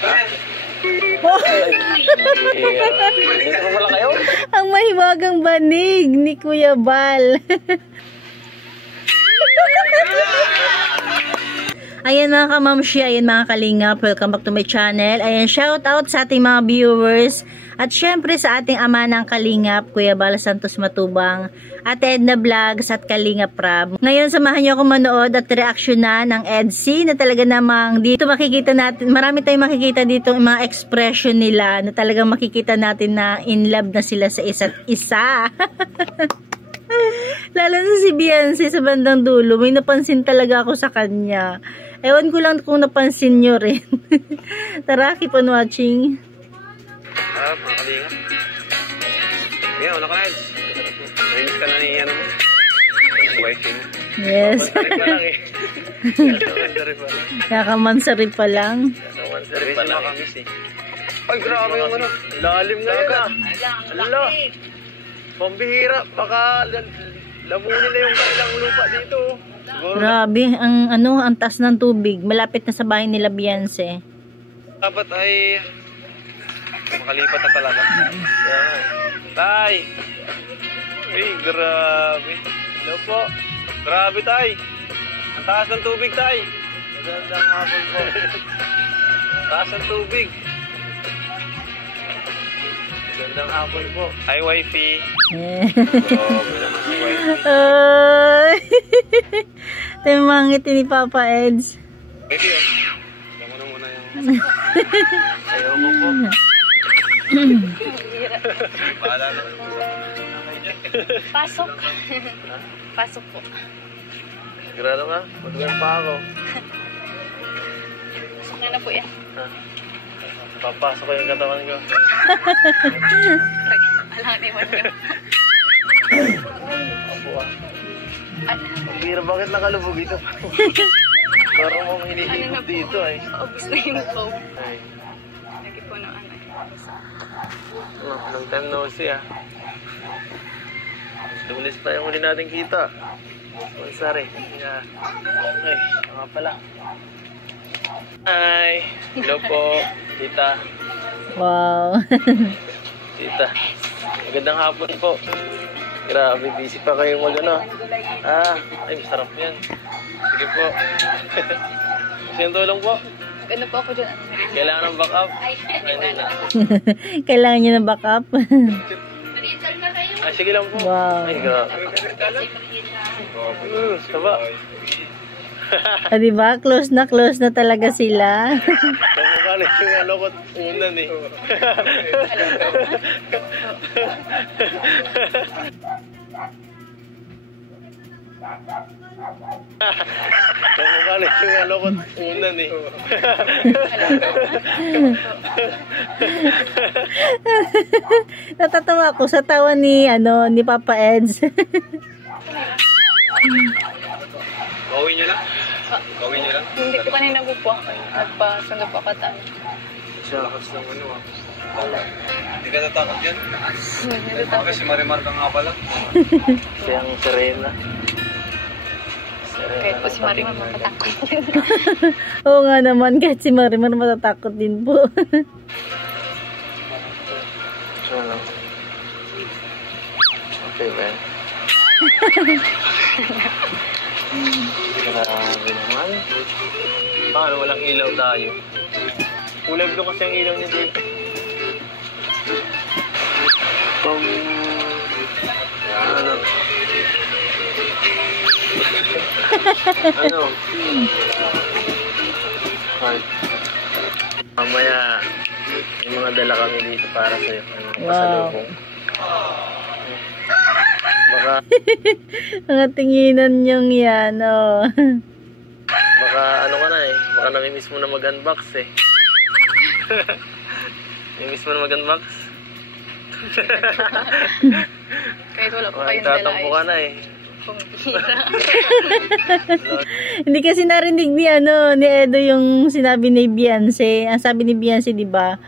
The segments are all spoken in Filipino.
Dito pala kayo? Ang mahiwagang banig ni Kuya Bal. Ayan mga kamamshi, ayan mga kalingap, welcome back to my channel. Ayan, shout out sa ating mga viewers at syempre sa ating ama ng kalingap, Kuya Bal Santos Matubang, at Edna Vlogs at Kalingap Rab. Ngayon samahan niyo ako manood at reaksyonan ng EDC na talaga namang dito makikita natin, marami tayong makikita dito yung mga expression nila na talagang makikita natin na in love na sila sa isa't isa. Lalo na si Beyonce sa bandang dulo, may napansin talaga ako sa kanya. Ewan ko lang kung napansin nyo rin. Tara, keep on watching. Mga kalingap. Yan, wala ka na. Narinig ka na ni ano mo. Wife mo. Yes. Kakamansari pa lang. Kakamansari pa lang. Ay, grabe yung ano. Lalim na yun ah. Ala. Pambihira. Baka lamunin na yung kailang lupa dito. Grabe, ang taas ng tubig. Malapit na sa bahay nila Beyonce. Dapat ay makalipat na talaga. Yan. Tay! Ay, grabe. Hello po. Grabe, tay. Ang taas ng tubig, tay. Magandang hapon po. Taas ng tubig. Magandang hapon po. Hi, wifey. Grabe naman si wifey. Ito yung mga ngiti ni Papa Eds. Wifey, alam mo na muna yung... Ayaw mo po. Bahala na. Pasok. Pasok po. Sigurado ka? Matugan pa ako. Pasok na po yan. Ha? Papasok ko yung katawan ko. Alang naman nyo. Apo ah. Ang bira, bakit nakalubog ito? Parang mong hinihigop dito ay. Obvious na yung phone. Ay. Lagi po ng ano. Long time no see ah. Lunes pa yung huli natin kita. Mansari. Yeah. Ay, nga pala. Hi. Hello po, tita. Wow. Tita. Magandang hapon po. Grabe, busy pa kayo mag ano. Ay, masarap yan. Sige po. Sino tulong po? Ano po ako dyan? Kailangan ng backup? Ay, hindi na. Kailangan nyo ng backup. Ay, sige lang po. Wow. Ay, grabe. Saba. Diba? Close na talaga sila. Kamukha na yung ano ko unan eh. Kamukha na yung ano ko unan eh. Natatawa ako sa tawa ni Papa Eds. Gawin nyo lang? Gawin nyo lang? Hindi ko kanina po. Nagpasanda po ako tayo. Lakas ng ano ah. Hindi ka natakot yan? Hindi ko Kasi Marimar ka nga pala. Siyang Serena. kahit po si Marimar matatakot yun. Oo nga naman, kahit si Marimar matatakot din po. So lang. Okay ba yan? Grabe naman. Paano walang ilaw tayo? Kulay blue kasi ang ilaw niya dito. Ano? Ano? Ay. Mamaya, may mga dala kami dito para sa'yo. Wow. Baka, Mga tinginan niyong yan, oh. baka ano ka na eh. Baka namimiss mo na mag-unbox eh. Namimiss mo na mag-unbox? Kahit wala po kayong dala Tatampo ka na eh. Pumihira. Hindi kasi narinig ni Edo yung sinabi ni Beyonce. Ang sabi ni Beyonce, 'di ba?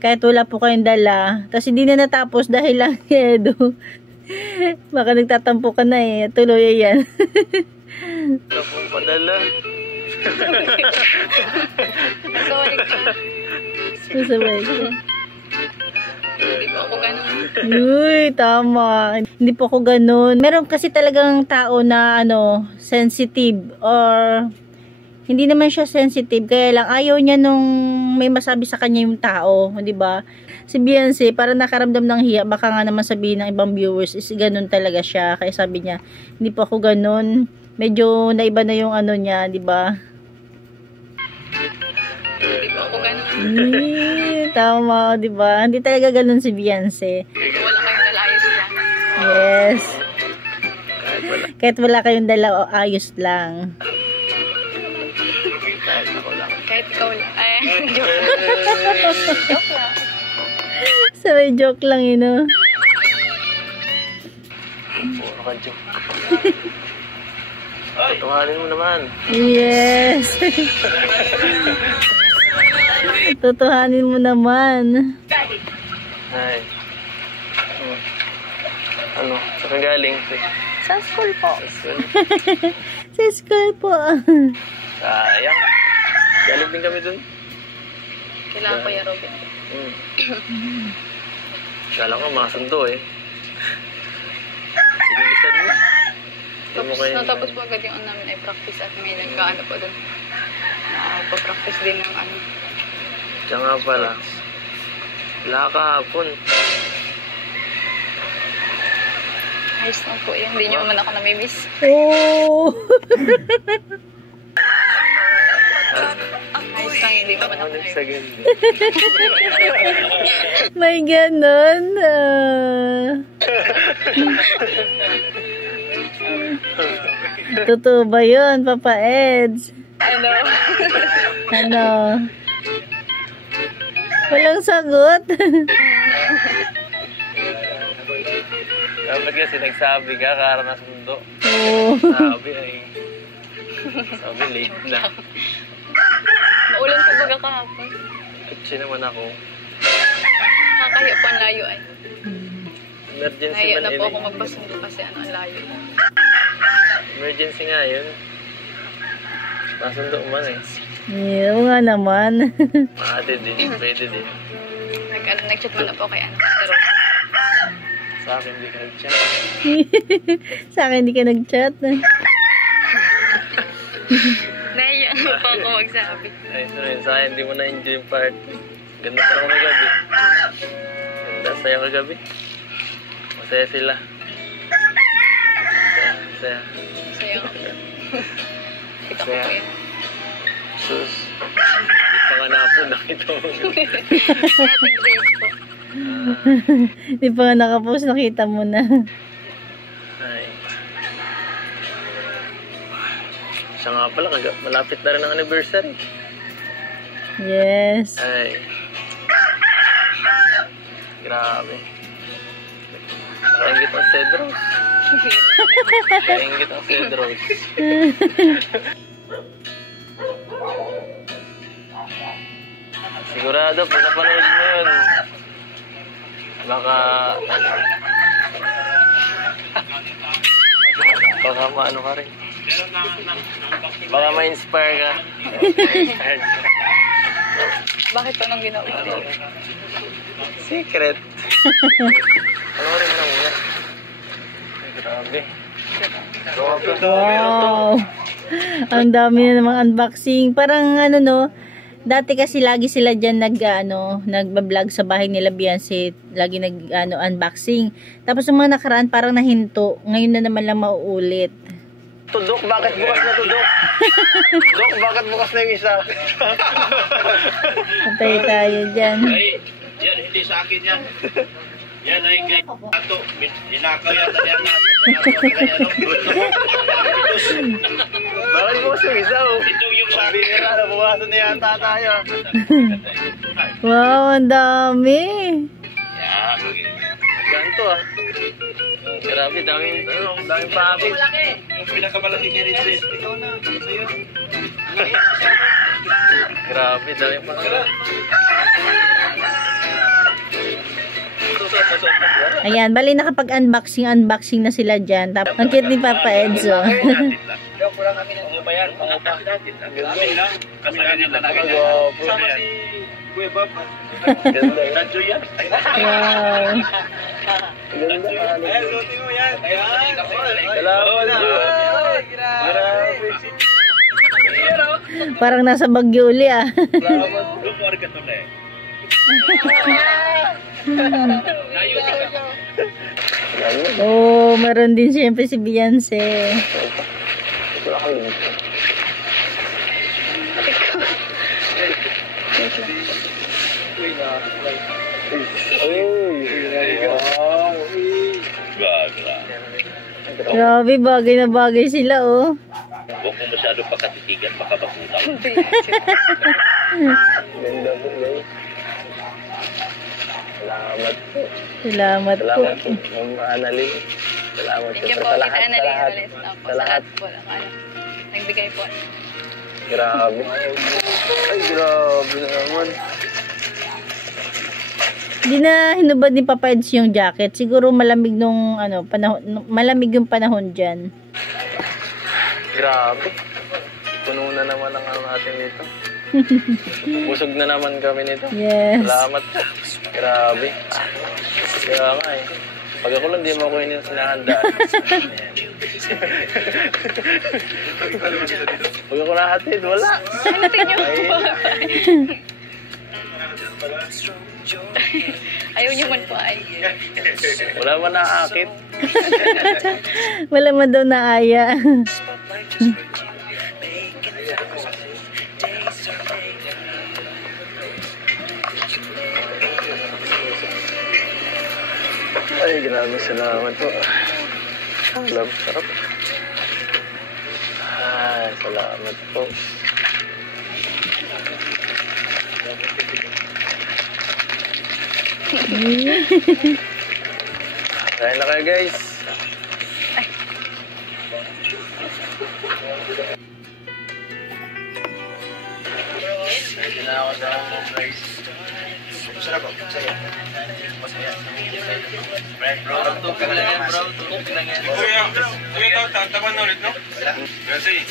Kahit wala po kayong dala, kasi hindi na natapos dahil lang ni Edo. Baka nagtatampo ka na eh. Tuloy yan. Wala pong padala. Sorry ka. Masabay ka. Hindi po ako ganun. Uy, tama. Hindi po ako ganun. Meron kasi talagang tao na sensitive or hindi naman siya sensitive, kaya lang ayaw niya nung may masabi sa kanya yung tao, di ba? Si Beyonce, para nakaramdam ng hiya, baka nga naman sabihin ng ibang viewers is ganun talaga siya. Kaya sabi niya, hindi po ako ganun. Medyo naiba na yung niya, di ba? Hindi po ako ganun. Tama, di ba? Hindi talaga ganun si Beyonce. Wala kayong dalayos lang. Yes. Kahit wala kayong dala, ayos lang. Kahit ako lang. Kahit ikaw lang. Joke. Joke lang. So, may joke lang yun, Puro ka joke. Tutuhanin mo naman. Yes. Tutuhanin mo naman. Ay. Ano? Saan ka galing? Sa school po. Sa school po. Sayang. Galing din kami dun. Kailangan ko yung Robin. Kala ko masundo eh. Bilisan mo. Tapos po agad yung namin ay practice at may nagkaano po dun. Nagpa-practice din ng Diyan nga pala. Wala kahapon. ayos lang po yan. Hindi nyo naman ako namimiss. Oh. Ayos lang, hindi naman ako namimiss. May ganon. Totoo ba yun, Papa Eds? Ano? Walang sagot. Dapat kasi nagsabi ka, kara na sundo. Oo. Sabi late na. Maulan po baga kahapon. Kutsi naman ako. Nakakahiya po ang layo ay. Emergency Nahiya man na po yun ako magpasundo kasi ang layo. Emergency nga yun. Nasundo man eh. Oo nga naman. Maate din, pwede din. Nag-chat mo na po kay Pero Sa akin hindi ka nag-chat. Sa akin hindi ka nag-chat. nahiya na po ako magsabi. Ay, so yun, sa akin hindi mo na-enjoy yung part. Ganda pa ako kagabi. Ganda, saya kagabi. Masaya sila. Masaya. Masaya ako. Kita ko po yan. Sus. Hindi pa nga na-upload, nakita mo. Happy grade po. Di pa nga nakapost, nakita mo na. Ay. Siya nga pala, malapit na rin ang anniversary. Yes. Ay. Grabe. Kaingit ang Cedros. Kaingit ang Cedros. Sigurado, pag napanood mo yun, baka maano ka rin. Baka ma-inspire ka. Bakit po nang ginawa? Secret. Ano rin mo na muna? Ay, grabe. Wow. Ang dami na namang unboxing. Parang dati kasi lagi sila dyan nagbablog sa bahay nila Beyonce. Lagi unboxing. Tapos yung mga nakaraan parang nahinto. Ngayon na naman lang mauulit. Tudok, bakit bukas na tudok? Dok, bakit bukas na yung isa? Patay tayo dyan. Ay, yan, hindi sa akin yan. Yan ay kay Ato. Inakaw yata yan natin. Bakit bukas yung isa? Ito yung sa akin. Bira, nabukasan na yata tayo. Wow, ang dami. Yan. Ganto ah. Grabe, daming pahabit. Yung pinakamalaki kay Rizis. Ikaw na, sa'yo. Grabe, daming pahabit. Ayan, bali nakapag-unboxing na sila dyan. Tapos, ang cute ni Papa Edzo. Joke lang kami ng upa yan. Pangupa. Kami lang. Kasi ganyan talaga. Sama si Kuya Bob. Ganda. Nandiyo yan. Wow. Ganda. Ayan, suotin mo yan. Ayan. Salamat, Jo. Grabe. Parang nasa Baguio uli ah. Salamat. Lumor ka to na eh. Oh, meron din siyempre si Beyonce. Wala kang limit. Wow. Bagra. Grabe, bagay na bagay sila oh. Huwag mo masyado pakatitigan, baka bakutang. Ganda po, guys. Salamat po. Salamat po. Salamat po, Ma'am Annalyn. Salamat po Thank you sa po, Tita lahat. Annalyn. Sa Ulit na po. Sa lahat. lahat po. Nagbigay po. Grabe. Ay, grabe naman. Hindi na hinubad ni Papa Eds yung jacket. Siguro malamig nung panahon, malamig yung panahon diyan. Grabe. Puno na naman ang ano natin dito. Busog na naman kami nito. Yes. Salamat. Grabe. Kaya nga eh. Pag ako lang, di mo ako yung sinahandaan. Pag ako nahatid, wala. Hanatin niyo po. Ayaw niyo man po ay. Wala man naakit. Wala man daw na aya. Ay, grabe. Salamat po. Love, sarap. Ay, salamat po. Kain na kayo, guys. Ready na ako sa home, guys. Sarap ako. Masaya. Bro, tubig lang yan, bro. Tubig lang yan. Kuya, tatakpan na ulit, no? Kasi,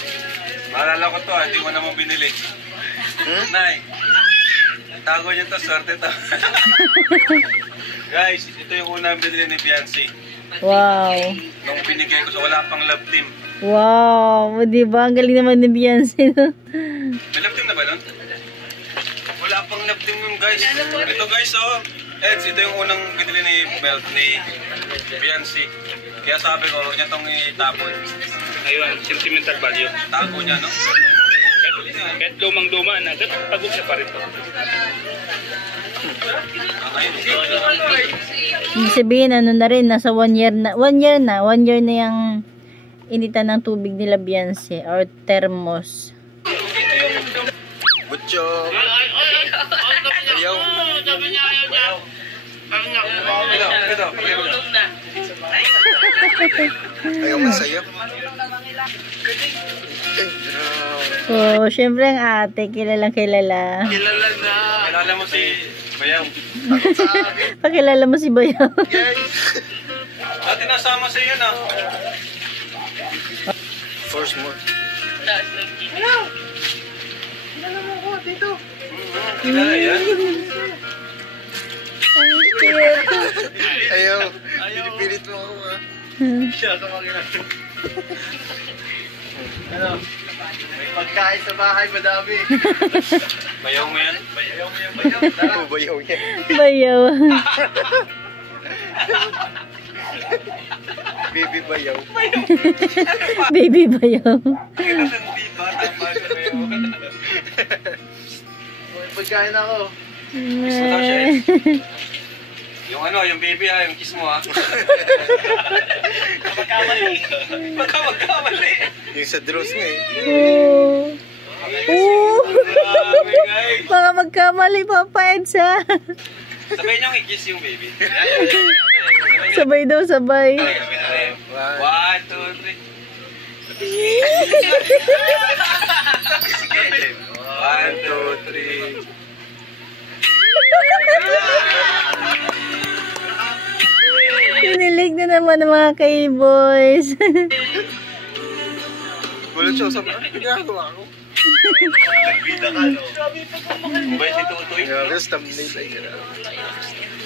maalala ko to, hindi ko naman binili. Nay, tago niyo to, swerte to. Guys, ito yung unang binili ni Beyonce. Wow. Nung binigay ko sa wala pang love team. Wow. Di ba? Ang galing naman ni Beyonce. May love team na ba nun? Wala pang love team nun, guys. Ito, guys, oh. Eds, ito yung unang binili ni Beyonce. Kaya sabi ko, huwag niya itong itapon. Ayun, sentimental value. Tago niya, no? Kahit lumang-luma na, tagog siya pa rin to. Ibig sabihin, ano na rin, nasa 1 year na yung initan ng tubig nila Beyonce or thermos. Butcho. Ayaw. Ayaw mo sa'yo. So, syempre ang ate, kilalang kilala. Kilala mo si Bayaw. Pakilala mo si Bayaw. Dati nasama sa iyo na. Force mo. Kilala yan. Ayaw. Pinipilit mo ako, ha? Siya sa mga Ano? May pagkain sa bahay, madami. Bayaw mo yan? Bayaw mo yan, bayaw. Tara. Bayaw yan. Bayaw. Baby bayaw. Baby Bayaw. May pagkain ako. Gusto daw siya eh. Yung ano, yung baby ha, yung kiss mo ha. Magkamali. Magkamali. Yung sa draws mo eh. Oh. Oh. Grabe guys. Baka magkamali pa pa Edsa. Sabay niyong i-kiss yung baby. Sabay daw, sabay. 1, 2, 3. 1, 2, 3. Kinilig na naman ng mga kay-boys. Gulat siya sa mga ginagawa ko. Nagbida ka, no? Ba si Tutoy? Grabe, thumbnail ay grabe.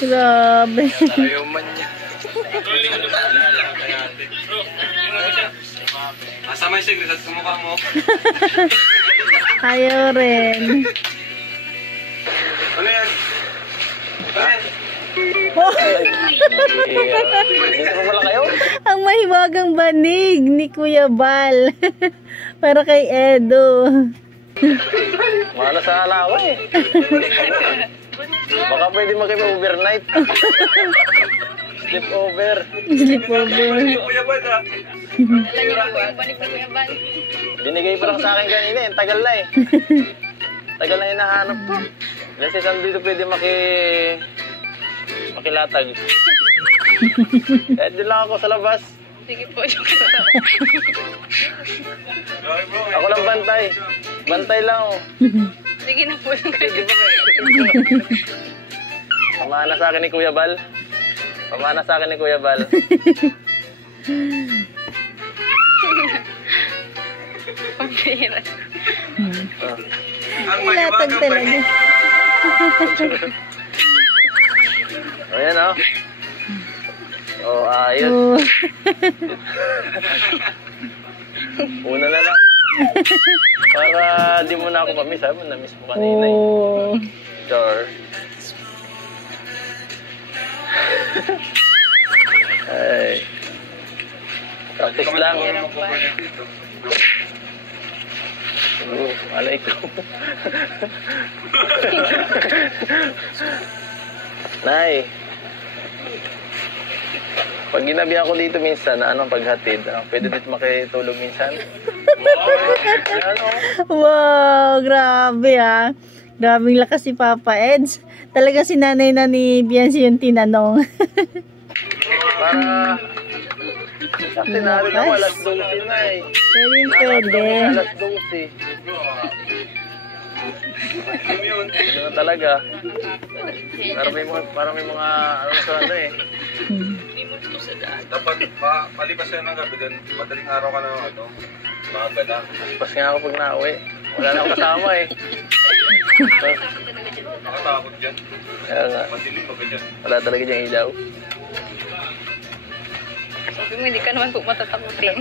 Grabe. Ayaw man niya. Masama yung secret at kumukha mo. Ayaw rin. Ano yan? Ano yan? Dito pa pala kayo? Ang mahiwagang banig ni Kuya Bal. Para kay Edo. Mana sa alawa eh. Baka pwede makipag-overnight. Sleep over. Sleep over. Kuya Bal ah. Alam niyo na po yung banig na Kuya Bal. Binigay pa lang sa akin kanina eh. Tagal na eh. Tagal na hinahanap ko. Kasi saan dito pwede makilatag. Kaya doon lang ako sa labas. Sige po, joke lang. Okay bro. Ako lang bantay. Bantay lang oh. Sige na po. Pamana sa akin ni Kuya Bal. Pamana sa akin ni Kuya Bal. Pambira. Oh. Ang Latag mahiwagang talaga. banig. Ayan oh. Oh, ayos. Oh. Una na lang. Para di mo na ako mamiss ha. Na-miss mo kanina eh. Oh. Sure. Ay. Practice lang. Alay ko. Nay. Pag ginabi ako dito minsan, anong paghatid? Pwede dito makitulog minsan? Ano? Wow, grabe ah. Grabing lakas si Papa Eds. Talaga si nanay na ni Biancy yung tinanong. Para... Kasi narin ako, alas 12 na eh. Pwede. Alas 12. Ito na talaga. Parang may mga ano sa ano eh. Dapat palipas yan ng gabi doon. Madaling araw ka na ano. Maaga na. Pas nga ako pag nauwi. Wala na akong kasama eh. Nakatakot dyan. Kaya nga, Madilim pa ba dyan? wala talaga diyang ilaw. Sabi mo, hindi ka naman po matatakutin.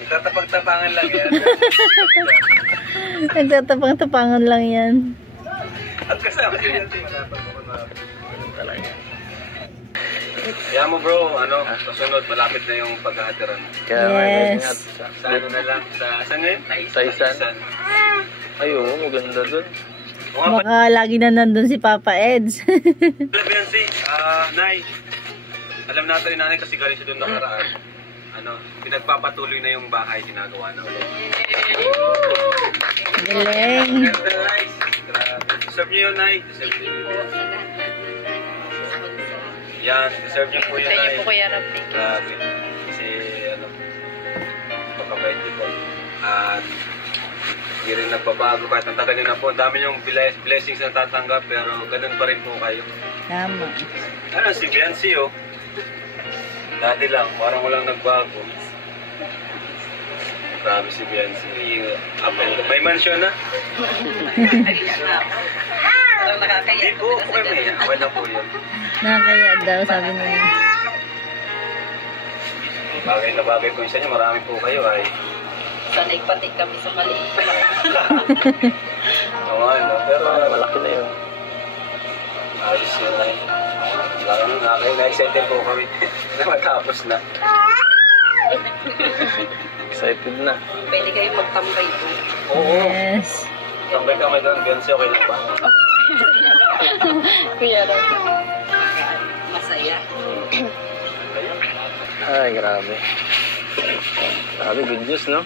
Itatapag-tapangan lang yan. Nagtatapang-tapangan lang yan. At kasama si Yancy. Talaga. Kaya mo bro, ano, kasunod, malapit na yung paghahatiran. Kaya Yes. ingat Sa ano na lang, saan ngayon? Sa Isan. Ay, oo, maganda dun. O nga Baka lagi na nandun si Papa Eds. pala, Yancy, Nay, alam natin ni nanay kasi galing siya doon nakaraan. Ano, pinagpapatuloy na yung bahay, ginagawa na ulit. Galing. Ganda, nice. Grabe. Deserve niyo yun, Nay. Deserve niyo yun. Yan, deserve niyo po yun, Sa inyo Nay. po, Kuya Rab. Thank you. Grabe. Kasi, ano, magkabait din po. At, hindi rin nagbabago kahit ang tagal niyo na po. Ang dami yung blessings na tatanggap, pero ganun pa rin po kayo. Tama. Ano, si Biancy, oh. Dati lang, parang walang nagbago. Grabe si Biancy. May mansion na? Hindi po, okay may. Okay na po yun. Nakakaya daw, sabi niya. Bagay na bagay po isa niyo, marami po kayo ay. Sanay pati kami sa maliit. Oo nga, no? Pero Malaki na yun. ayos yun ay. Na-excited po kami na matapos na. Excited na. Pwede kayo magtambay po. Oo, Yes. tambay kami doon. Biancy, okay lang ba? Kuya Rab. Masaya. Ay, grabe. Grabe, good news, no?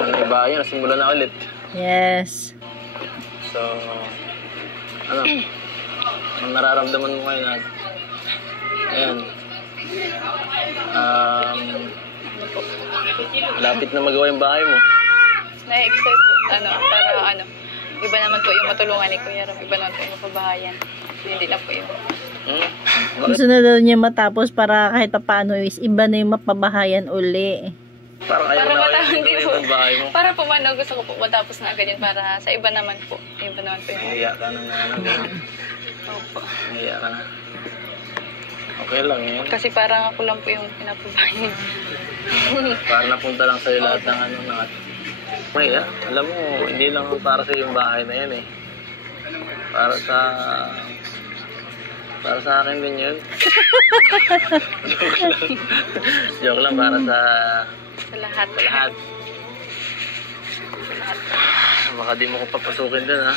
May bayan, nasimula na ulit. Yes. So, ano? Anong nararamdaman mo ngayon? Ayan. Lapit na magawa yung bahay mo. Na-excite po. Para iba naman po yung matulungan ni Kuya Rab. Iba naman po yung mapabahayan. Hindi na po yun. Gusto na daw niya matapos para kahit paano is iba na yung mapabahayan uli. Parang ayaw Para na matapos, kayo hindi po. ng bahay mo. Para po man, gusto ko po matapos na agad yun para sa iba naman po. Iba naman po yung... Nahiya ka na gano'n. Opo. Nahiya ka na. Okay lang yun. Kasi parang ako lang po yung pinapabayan. Para napunta lang sa'yo lahat ng ano na. May, alam mo, hindi lang para sa yung bahay na yan eh. Para sa akin din yun. Joke lang para sa Sa lahat. lahat. Baka di mo ko papasukin dun ha.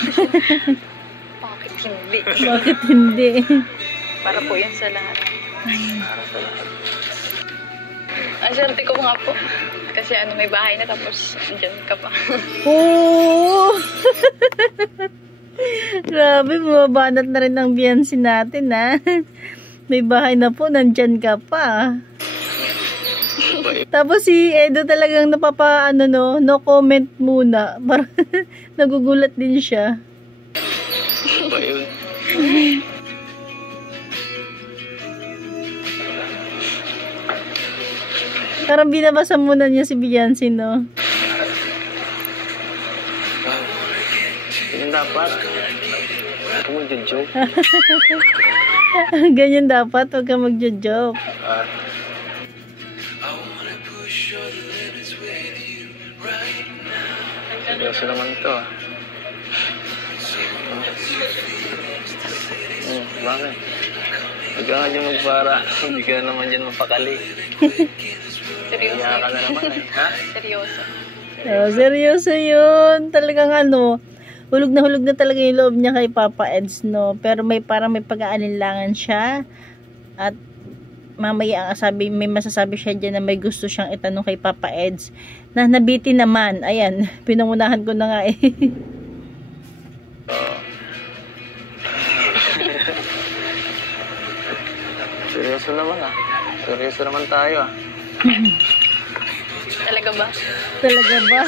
Bakit hindi? Bakit hindi? Para po yan sa lahat. Para sa lahat. Ang swerte ko nga po. Kasi ano, may bahay na tapos andyan ka pa. Oo! Grabe, bumabanat na rin ang biyansi natin, ha? May bahay na po, nandyan ka pa. Tapos si Edo talagang no comment muna. Parang nagugulat din siya. Ano ba yun? Parang binabasa muna niya si Beyonce, no? Yun dapat. Huwag mo joke. Ganyan dapat, huwag ka magjo-joke. Seryoso naman ito ah. Bakit? Huwag ka nga dyan magpara. Hindi ka naman dyan mapakali. Seryoso. Kaya ka na naman eh. Ha? Seryoso. Oh, seryoso yun. Talagang hulog na talaga yung loob niya kay Papa Eds, no? Pero parang may pag-aalinlangan siya. At mamaya may masasabi siya dyan na may gusto siyang itanong kay Papa Eds. Na nabiti naman. Ayan, pinangunahan ko na nga eh. Seryoso naman ah. Seryoso naman tayo ah. Talaga ba? Talaga ba?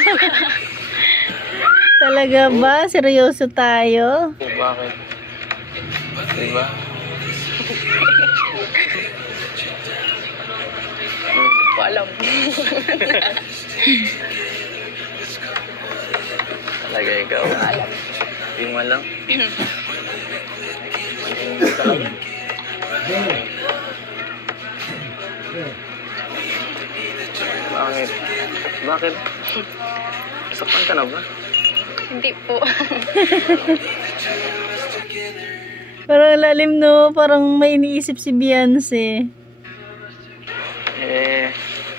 Talaga ba? Seryoso tayo? Bakit? Diba? Hindi ko alam. Talaga ikaw. Alam. Hindi mo alam. Hindi talaga. Bakit? Bakit? Saktan ka na ba? Hindi po. Parang lalim, no? Parang may iniisip si Beyonce.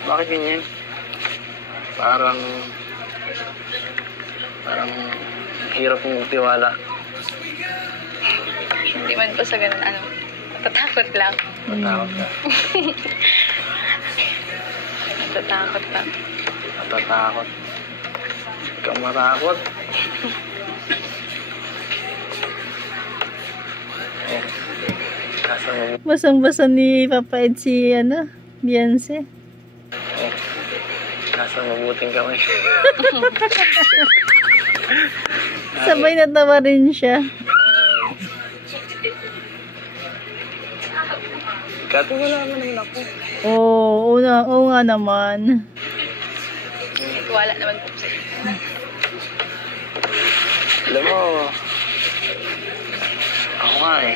Bakit ganyan? Parang hirap mong tiwala. Hindi man po sa ganun, natatakot lang. Natatakot ka. Natatakot lang. Natatakot. Huwag kang matakot. Nasa mo. Basang-basa ni Papa Ed si, Beyonce. Nasa mabuting kamay. Sabay natawa rin siya. Katiwala mo naman ako. Oo nga naman. Wala naman po sa Alam mo, ako nga eh.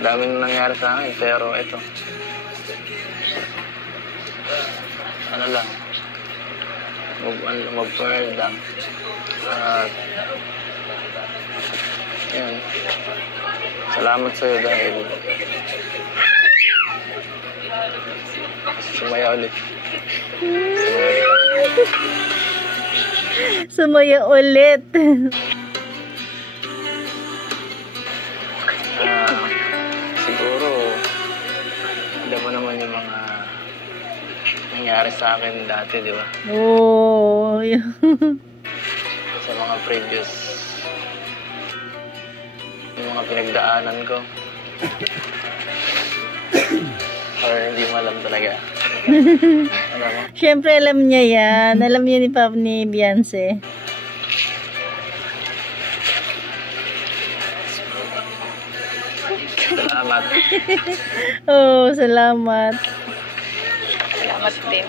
Dami na nangyari sa akin, pero ito. Ano lang, mag-forward lang. At, yun. Salamat sa'yo dahil sumaya ulit. Sumaya ulit. Siguro, alam mo naman yung mga nangyari sa akin dati, di ba? Oo. Sa mga previous, yung mga pinagdaanan ko. Or hindi mo alam talaga. Alam mo? Siyempre alam niya yan. Alam niya ni Beyonce. Salamat. Oo, salamat. Salamat Salamat din.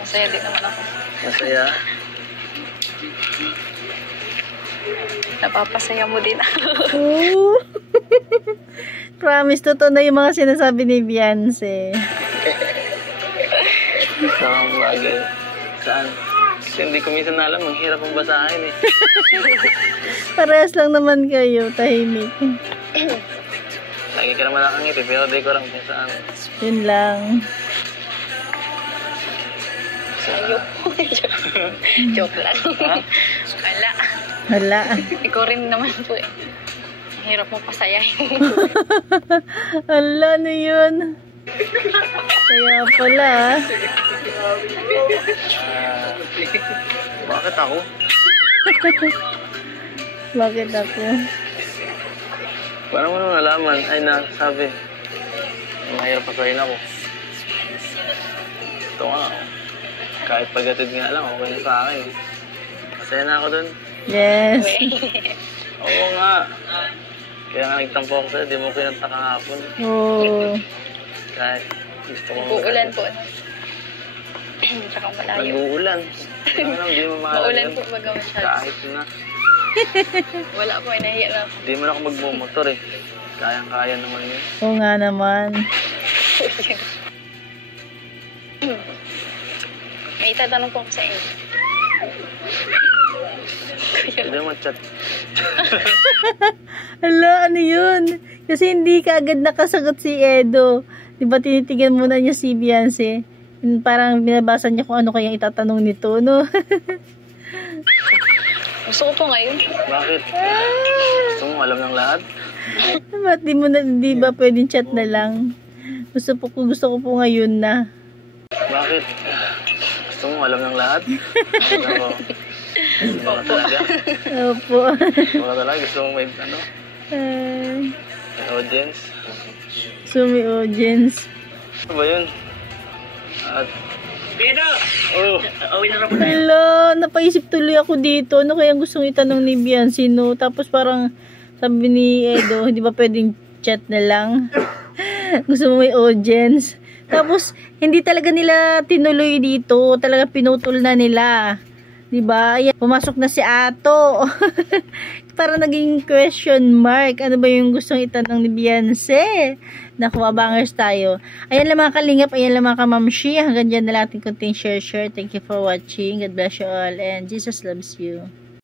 Masaya din naman ako. Masaya. Napapasaya mo din ako. Oo. Promise, totoo na yung mga sinasabi ni Beyonce. Saan ang bagay? Saan? Kasi hindi ko minsan alam. Ang hirap ang basahin eh. Parehas lang naman kayo, tahimik. Lagi ka naman nakangiti pero di ko alam kung saan. Yun lang. Joke lang. Wala. Hala. Ikaw rin naman po eh. Ang hirap mo pasayahin. Hala, ano yun? Kaya pala. Bakit ako? Bakit ako? Parang mo nung nalaman. Ay na, sabi. Mahirap pasahin ako. Ito nga. Kahit pagatid nga lang, okay na sa akin. Masaya na ako dun. Yes. Oo nga. Kaya nga nagtampo ako sa'yo, di mo kinanta kahapon. Oo. Kahit gusto ko Uulan po. Tsaka malayo. Nag-uulan. Ano, di mo mahal Maulan yun. po baga masyado. Kahit na. Wala po, nahiya na ako. Di mo na ako magmumotor eh. Kayang-kaya naman yun. Oo nga naman. May itatanong po ako sa inyo. Hindi naman chat. Hala, ano yun? Kasi hindi ka agad nakasagot si Edo. Diba tinitigan muna niya si Beyonce? Parang binabasa niya kung ano kayang itatanong nito, no? Gusto ko po ngayon. Bakit? Gusto mo alam ng lahat? Ba't di ba pwedeng chat na lang? Gusto ko po ngayon na. Bakit? Gusto mo alam ng lahat? Ano? Baka talaga? Opo. Baka talaga gusto mo may ano? May audience? Sumi audience. Ano ba yun? At... Oh! Hala, napaisip tuloy ako dito. Ano kayang gustong itanong ni Beyonce, no? Tapos parang sabi ni Edo, hindi ba pwedeng chat na lang? Gusto mo may audience? Tapos, hindi talaga nila tinuloy dito. Talaga pinutol na nila. Diba? Ayan, pumasok na si Ato. Parang naging question mark. Ano ba yung gustong itanong ni Beyonce? Naku, abangers tayo. Ayan lang mga kalingap. Ayan lang mga kamamshi. Hanggang dyan na lang ating konting share. Thank you for watching. God bless you all. And Jesus loves you.